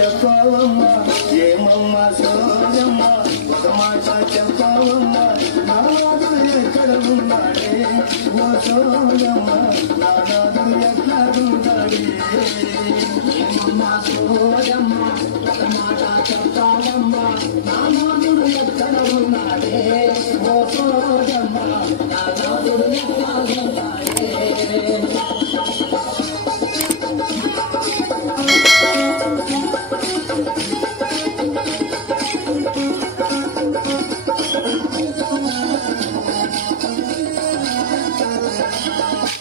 చెప్పవమ్మా ఏమమ్మా సోదమ్మ ఒక మాట చెప్పవమ్మా నానాదుడు ఎక్కడ ఉన్నాడే ఓ సోదమ్మ నానాదుడు ఎక్కడున్నాడే ఏమమ్మా సోదమ్మ ఒక మాట చెప్పవమ్మా నానాదుడు ఎక్కడ ఉన్నాడే ఓ సోదమ్మ నానాదుడు ఎక్కడున్నాడే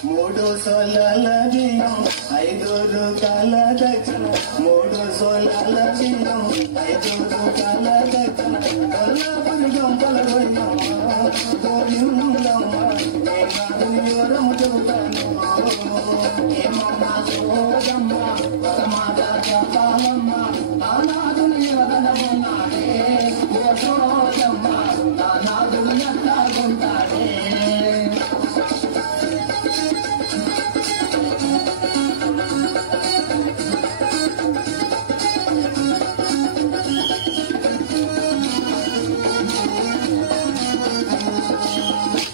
మూడు సోలాల బియ్యం 5 రూపాయల దక్షిణ మూడు సోలాల బియ్యం 5 రూపాయల దక్షిణ కల్లాపురి గంపల పోయిందమ్మ నేను చెబుతాను ఏమమ్మా సోదమ్మ ఒక మాట చెప్పాలమ్మ నానాదులు ఎవరన్నాడే ఓ సోదమ్మ నానాదులు ఎట్లాగుంటాడే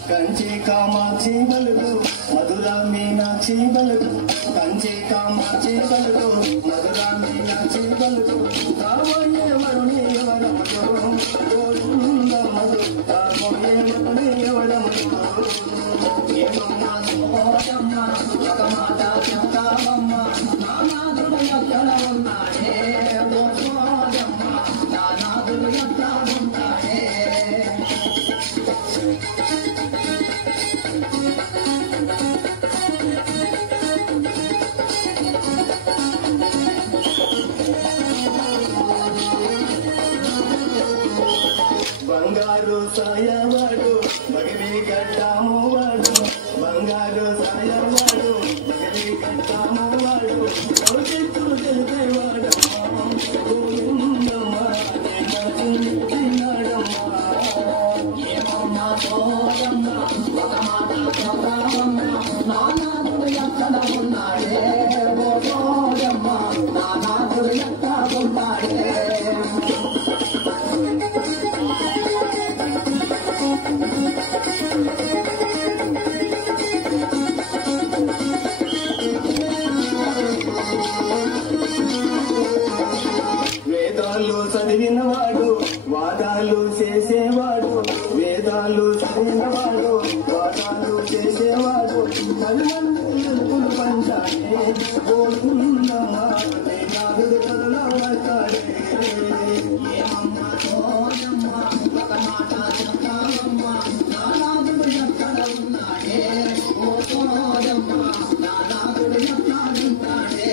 కంచి కామాక్షి బలుగు మధుర మీనాక్షి బలుగు కంచి కామాక్షి బలుగు మధుర మీనాక్షి బలుగు రాబోయే వరుణి ఎవరముడు గోవిందమ్మడు రాబోయే వరుణి ఎవరముడు ఏమమ్మా సోదమ్మ ఒక మాట చెప్తావమ్మ నానాదుడు ఎక్కడ ఉన్నాడే ఓ సోదమ్మ నానాదుడు ఎక్కడ ఉన్నాడే బంగారు సాయవాడు మగిలి గడ్డాము వాడు బంగారు సాయవాడు మగిలి గడ్డాము వాడు చెట్టులు తెలిపేవాడు గోవిందమ్మ తిన్నాడమ్మా ఏమమ్మా సోదమ్మ ఒక మాట చెప్పవమ్మ నానాదుడు ఎక్కడ ఉన్నాడే ఓ సోదమ్మ నానాదుడు ఎక్కడ ఉన్నాడే వేదాలు చదివినవాడు వాదాలు చేసేవాడు వేదాలు చదివినవాడు వాదాలు చేసేవాడు తల్లిదండ్రులు పంచాడే గోవిందమ్మ నాదుడు కరుణ పడతాడే ఏమమ్మా సోదమ్మ ఒక మాట చెప్తావమ్మ నానాదుడు ఎక్కడ ఉన్నాడే ఓ సోదమ్మ నానాదుడు ఎక్కడున్నాడే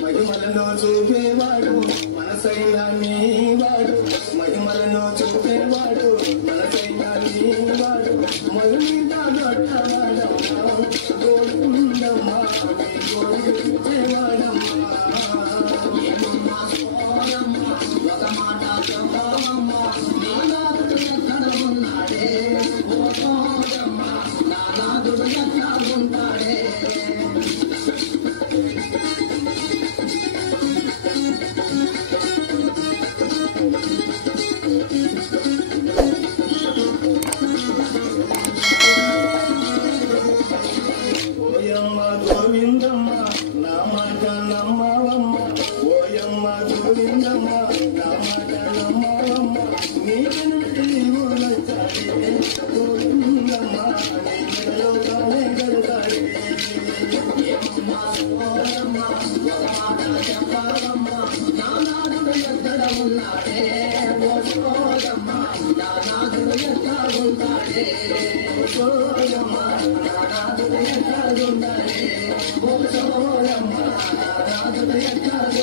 మహిమలను చూపేవాడు మనసైన నీవాడు మహిమలను చూపేవాడు మనసైన నీవాడు మహిళ గొట్టవాడమ్మా గోవిందమ్మ గోవించేవాడమ్మా ఏమమ్మా సోదమ్మ ఒక మాట చెప్పవమ్మ నానాదుడు ఎక్కడ ఉన్నాడే ఓ సోదమ్మ నానాదుడు ఎక్కడ ఉంటాడే ఓయమ్మ గోవిందమ్మ నా మాట నమ్మవమ్మ ఓయమ్మ గోవిందమ్మ నా మాట నమ్మవమ్మ నీవు నచ్చాడే గోవిందమ్మ నీలో తానే గడతాడే ఏమమ్మా సోదమ్మ ఒక మాట చెప్పవమ్మ నానాదుడు ఎక్కడ ఉన్నాడే ఓ సోదమ్మ నానాదుడు ఎక్కడ ఉంటాడే సోదమ్మ నానాదుడు ఎక్కడ ఉంటాడే ఓ సోదమ్మ నానాదుడు ఎక్కడ